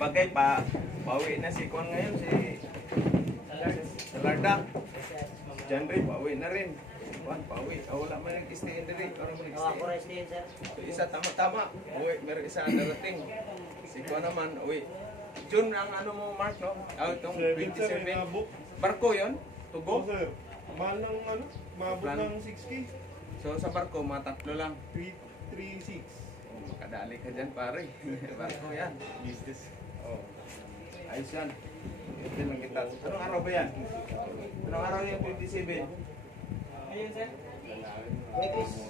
bagay pa. Pauwi na si Kwan ngayon, si Salarda. John Ray, pauwi na rin. Kwan, pauwi. Wala man nag-stay in the rig. Ano mo nag-stay? So, isa tama-tama. Uwi, meron isa darating. Si Kwan naman, uwi. June ang ano mo, Mark, no? Itong 27. Barko yon Tugo? Sir. Mahal ng ano? Maabot ng 6K. So, sa barko, mga tatlo lang. 336. Makadali ka dyan, pare. Barko yan. Business. Oh. Ayos yan. Ito lang kita. Anong araw ba yan? Anong araw yung 27? Ayun, sir.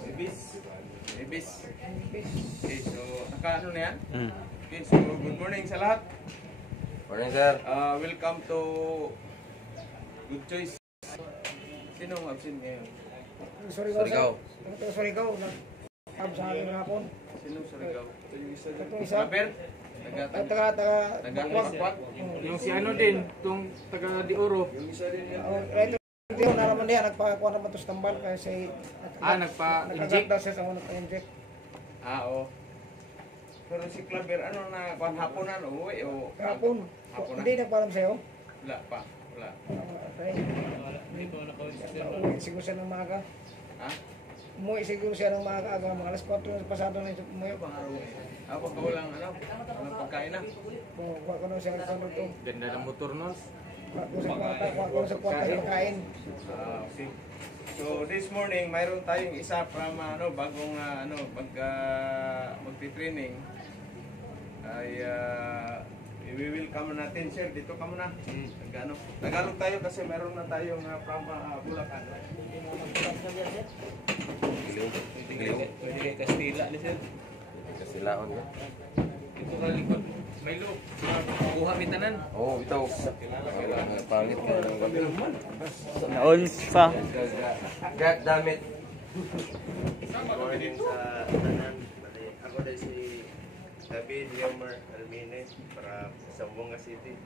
Ibis. Ibis. Okay, so, naka-ano na yan? Okay, so, good morning sa lahat. Morning, sir. Welcome to Good Choice. Sino ang absent ngayon? Surigao. Surigao. Nag-ab sa akin hapon. Sino Surigao? Ito yung isa. Itong isa. Gaber? Taga-Bakwak? Yung si ano din, itong taga Di Oro. Yung isa din yan. Ito na naman niya, nagpakakuha naman ito sa tambal kasi Nagpa-inject? daw siya sa unang pa-inject. Oo. Pero si Claver, ano na, kung haponan, uwi o... Hapon. Hapon na? Hindi nagpalam sa'yo. Wala pa. Wala. Okay. Umuwi siguro siya ng maaga. Ha? Umuwi siguro siya ng maaga. Mga alas 4 na pasado na ito umuwi. Ako ka walang ano, walang pagkain na. Kuha ko na siya sa ito. Ganda ng motor nun. Kuha ko sa kwarta yung kain. Okay. So this morning, mayroon tayong isa from bagong magti-training. Ay we will come natin, sir. Dito ka muna. Tagalog tayo kasi meron na tayong from Bulacan. Pwede Kastila ni sir. Kasilaon ba? Ito ka likod. May loop. Kuha mitanan. Oo, ito. Kailangan pangit ka ng gabi. Naon pa. God damn it. Morning sa tanan. Ako din si David Leomar Almine para sa Bunga City.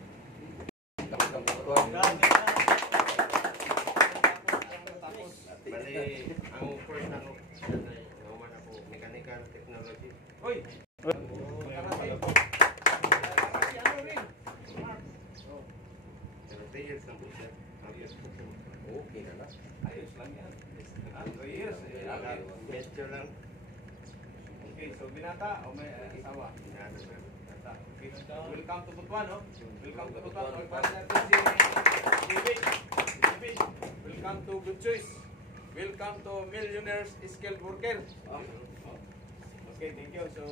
Bali, ang first na ako, naman ako mechanical technology. Hoy! Pero 3 years lang po siya. Okay na lang. Ayos lang yan. 3 years. Medyo lang. Okay, so binata o may asawa? Binata. Okay. Welcome to Butuan, no? Welcome to Butuan. Welcome natin si David. David, welcome to Good Choice. Welcome to Millionaires Skilled Worker. Okay, thank you. So,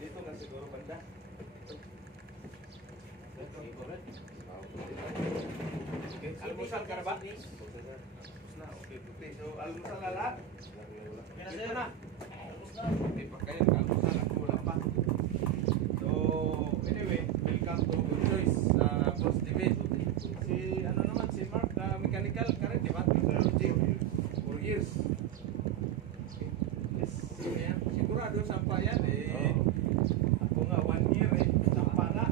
dito na siguro banda. Okay, almusal ka na ba? Okay, okay. So, almusal na lahat? Dito na. Okay, pag kayo almusal, ako wala pa. So, anyway, welcome to Good Choice. Boss David. Si, ano naman, si Mark, mechanical ka rin, di ba? 4 years. Okay. Yes, yan. Sigurado sampa yan eh. Ako nga 1 year eh. Sampa nga.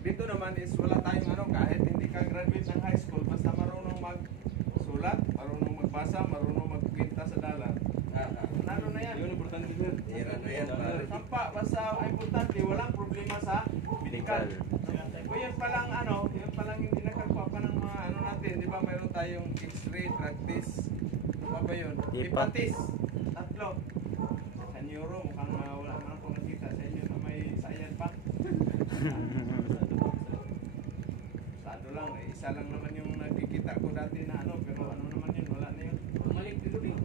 Dito naman is wala tayong kahit hindi ka graduate ng high school, basta marunong magsulat, marunong magbasa, marunong magpinta sa dalan. Ano na yan? Yun, importante sir. Ano yan, pare? Sampa, basta importante, walang problema sa medical. O yan palang yan palang hindi nakakuha pa ng mga natin, di ba mayroon tayong x-ray, drug test, ano ba yun? Hepatis, 3. Sa neuro, mukhang wala naman akong nakita sa inyo na may sayan pa. Sado lang, isa lang naman yung nakikita ko dati na pero ano naman yun, wala na yun. Malik dito din.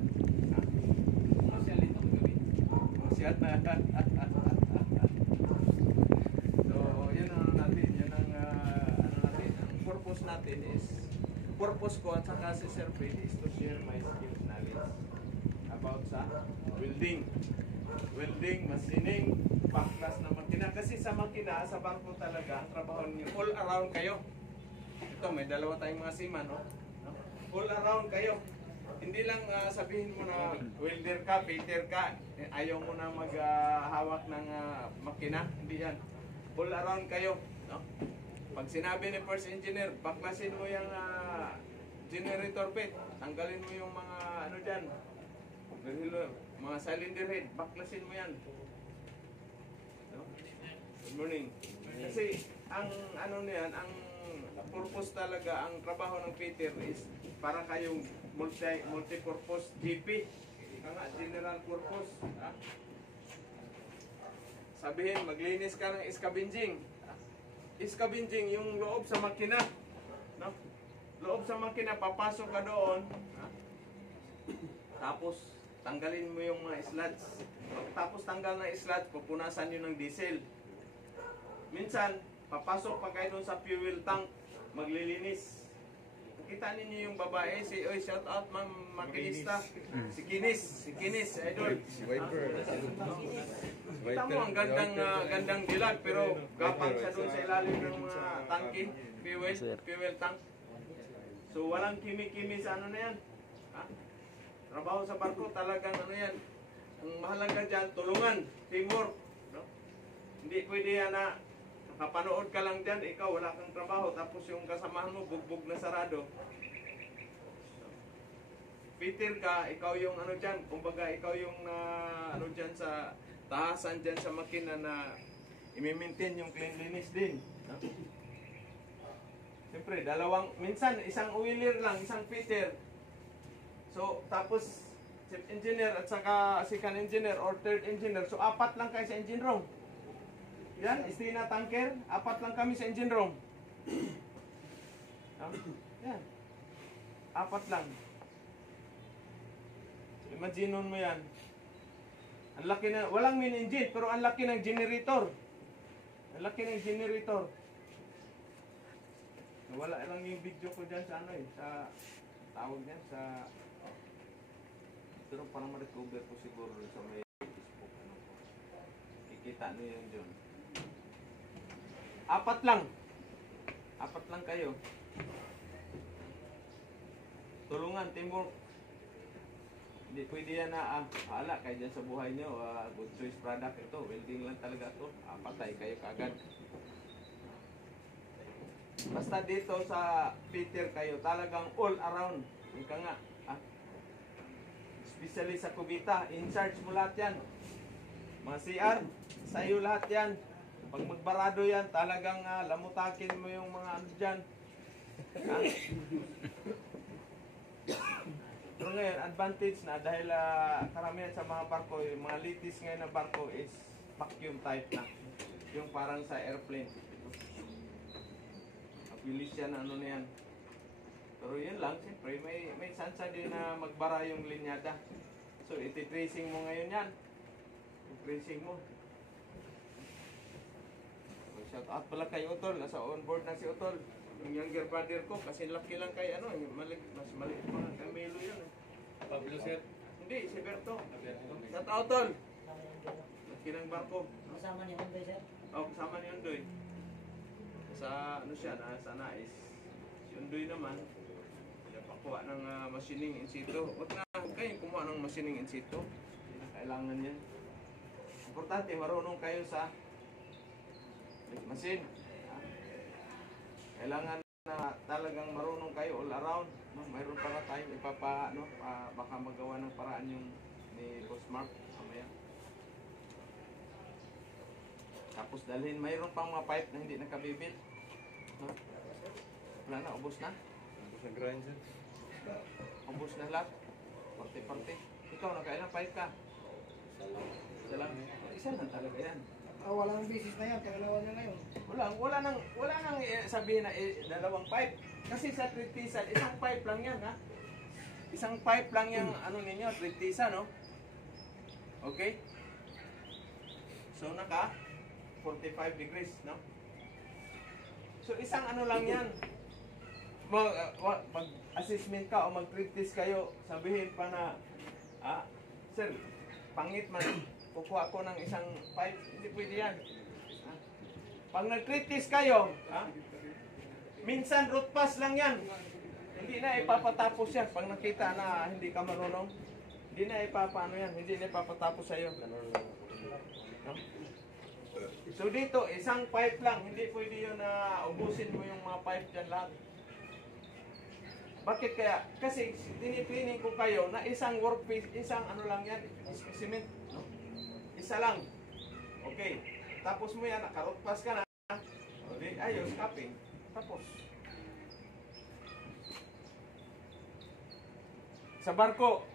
Masyal dito gabi. Masyal na. So, yun ang natin, yun ang natin. Ang purpose natin is, purpose ko at saka si Sir Fred is to share my skills knowledge about sa welding. Welding, machining, backclass na makina. Kasi sa makina, sa barko talaga, ang trabaho niyo, all around kayo. Ito, may dalawa tayong mga seaman, no? All around kayo. Hindi lang sabihin mo na welder ka, fitter ka, ayaw mo na maghawak ng makina. Hindi yan. All around kayo, no? Pag sinabi ni first engineer, baklasin mo yung generator bit, tanggalin mo yung mga dyan, Mga cylinder head, baklasin mo yan. No? Good morning. Kasi ang ano niyan, ang purpose talaga, ang trabaho ng Peter is para kayong multi-purpose GP. Ika nga, general purpose. Ha? Sabihin, maglinis ka ng scavenging. Scavenging, yung loob sa makina. No? Loob sa makina, papasok ka doon. Ha? Tapos, tanggalin mo yung mga sluts. Tapos tanggal na sluts, pupunasan yun ng diesel. Minsan, papasok pa kayo doon sa fuel tank, maglilinis. Kita ninyo yung babae, oy, shout out ma'am makinista. Si Kinis, idol. Si Viper. Kita mo ang gandang dilag, pero gapang siya doon sa ilalim ng mga tangke, fuel tank. So walang kimi-kimi sa ano na yan. Ha? Trabaho sa barko, talagang ano yan. Ang mahalaga dyan, tulungan, teamwork. No? Hindi pwede yan na nakapanood ka lang dyan, ikaw wala kang trabaho, tapos yung kasamahan mo bugbog na sarado. Peter ka, ikaw yung ano dyan, kumbaga ikaw yung ano dyan sa tahasan dyan sa makina na i-maintain yung cleanliness din. No? Siyempre, minsan isang oiler lang, isang fitter. So, tapos chief engineer at saka second engineer or third engineer. So, 4 lang kayo sa engine room. Yan, Estina tanker, 4 lang kami sa engine room. Yan. 4 lang. So, imagine mo yan. Ang laki na, walang main engine, pero ang laki ng generator. Ang laki ng generator. Wala lang yung video ko dyan sa ano eh, sa tawag niyan, sa pero parang ma-recover ko siguro sa may Facebook. Ano po. Kikita niyo yun dyan. 4 lang. 4 lang kayo. Tulungan, teamwork. Hindi pwede yan na, ala, kayo dyan sa buhay nyo, good choice product ito. Welding lang talaga ito. Patay kayo kagad. Basta dito sa Peter kayo, talagang all around. Ika nga, especially sa kubita, in charge mo lahat yan. Mga CR, sa'yo lahat yan. Pag magbarado yan, talagang lamutakin mo yung mga ano dyan. Pero ngayon, advantage na dahil karamihan sa mga barko, yung mga litis ngayon na barko is vacuum type na. Yung parang sa airplane. Bilis yan, ano na yan. Pero yun lang, siyempre, may sansa din na magbara yung linyada. So, iti-tracing mo ngayon yan. I-tracing mo. So, shout out pala kay Utol. Nasa on-board na si Utol. Yung younger brother ko, kasi laki lang kay ano, mas maliit pa kay Melo yun. Pablo sir. Hindi, si Berto. Shout out, Utol. Laki ng barko. Kasama niya Undoy, sir? Oh, kasama ni Undoy. Sa ano siya, nasa nais. Si Undoy naman, pakuha ng machining in situ. Huwag kayong kumuha ng machining in situ. Kailangan yan. Importante, marunong kayo sa machine. Kailangan na talagang marunong kayo all around. No? Mayroon para tayong baka magawa ng paraan yung ni Boss Mark. Mamaya. Tapos dalhin, mayroon pang mga pipe na hindi nakabibit. No? Wala na, ubos na. Ubos na grind sir. Ubos na lahat. Parte-parte. Ikaw, nakailang pipe ka? Isa lang. Isa lang talaga yan. Walang business na yan, kagalawan niya ngayon. Wala nang sabihin na dalawang pipe. Kasi sa tritisan, isang pipe lang yan, ha? Isang pipe lang yung ano ninyo, tritisa, no? Okay? So, 45 degrees, no? So, isang ano lang yan. Mag-assessment ka o mag-treatise kayo, sabihin pa na, sir, pangit man, kukuha ko ng isang pipe, hindi pwede yan. Pag nag-treatise kayo, minsan root pass lang yan. Hindi na ipapatapos yan. Pag nakita na hindi ka marunong, hindi na ipapano yan, hindi na ipapatapos sa'yo. No? So dito, isang pipe lang. Hindi pwede yun na ubusin mo yung mga pipe dyan lahat. Bakit kaya? Kasi tinipiling ko kayo na isang workpiece, isang ano lang yan, specimen. No? Isa lang. Okay. Tapos mo yan, nakarotpas ka na. O di, ayos, cupping. Tapos. Sa barko,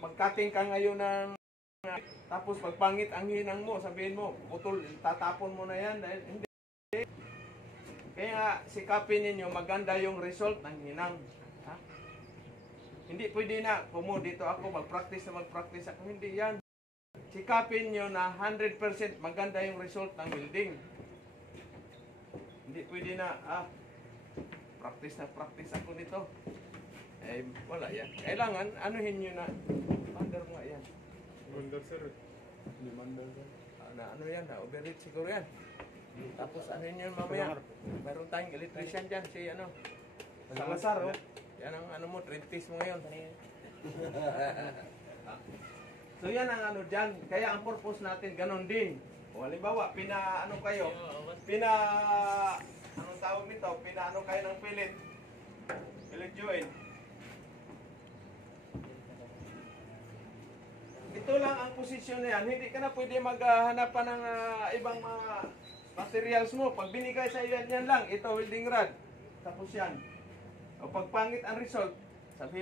mag-cutting ka ngayon ng tapos pagpangit ang hinang mo, sabihin mo, putol, tatapon mo na yan dahil hindi. Kaya sikapin ninyo maganda yung result ng hinang. Ha? Hindi pwede na, kumo dito ako, mag-practice ako. Hindi yan. Sikapin nyo na 100% maganda yung result ng welding. Hindi pwede na, practice ako nito. Eh, wala yan. Kailangan, anuhin nyo na, mandar mo nga yan. Mandar sir. Hindi mandar sir. Na ano yan, na overheat siguro yan. Tapos ano yun mamaya? Meron tayong electrician dyan, si ano, Salazar, oh. Yan ang ano mo, 30s mo ngayon. So yan ang ano dyan. Kaya ang purpose natin, ganun din. O halimbawa, ano kayo, anong tawag nito? Ano kayo ng pilit joint. Ito lang ang posisyon na yan. Hindi ka na pwede maghanap pa ng ibang mga materials mo. Pag binigay sa iyo yan lang, ito welding rod. Tapos yan. O pag pangit ang result, sabihin